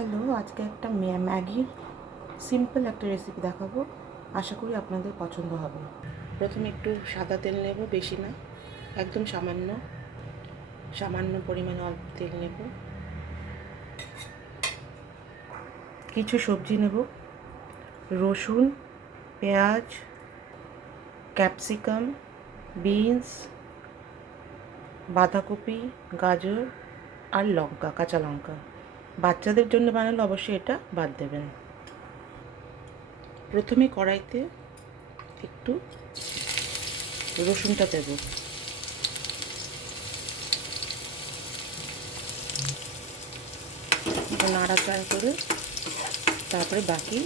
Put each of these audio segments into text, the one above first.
Hello, আজকে একটা ম্যাগির সিম্পল একটা রেসিপি দেখাবো। আশা করি আপনাদের পছন্দ হবে। প্রথমে একটু সাদা তেল নেব, বেশি না, একদম সামান্য সামান্য পরিমাণে অল্প তেল নেব। কিছু সবজি নেব, রসুন, পেঁয়াজ, ক্যাপসিকাম, বিনস, বাঁধাকপি, গাজর আর লঙ্কা, কাঁচা লঙ্কা। বাচ্চাদের জন্য বানালে অবশ্যই এটা বাদ দেবেন। প্রথমে কড়াইতে একটু রসুনটা দেব, নাড়াচাড়া করে তারপরে বাকি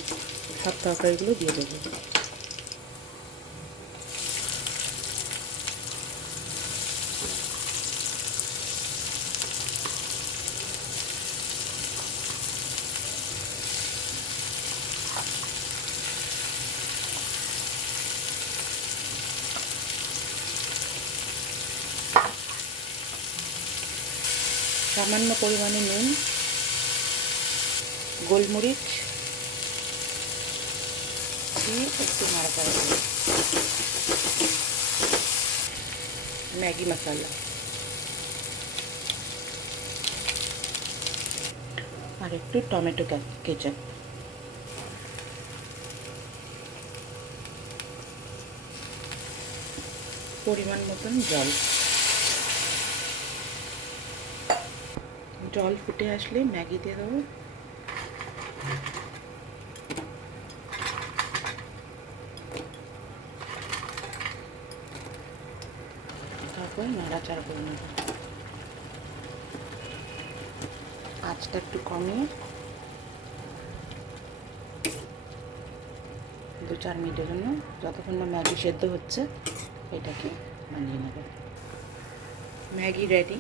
সব তরকারিগুলো দিয়ে দেবো। সামান্য পরিমাণে নুন, গোলমরিচ দিয়ে একটু নাড়াচাড়া দেবো। ম্যাগি মশলা আর একটু টমেটো কেচাপ। পরিমাণ মতন জল। জল ফুটে আসলে ম্যাগি দিয়ে দেবো। তারপর নাড়াচাড়া করে নেব। আঁচটা একটু কমিয়ে 2-4 মিনিটের জন্য, যতক্ষণ না ম্যাগি সেদ্ধ হচ্ছে, এটাকে বানিয়ে নেব। Maggi ready.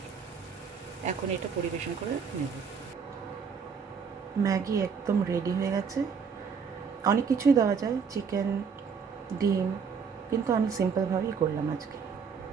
এখন এটা পরিবেশন করে নেব। ম্যাগি একদম রেডি হয়ে গেছে। অনেক কিছুই দেওয়া যায়, চিকেন, ডিম, কিন্তু আমি সিম্পলভাবেই করলাম আজকে।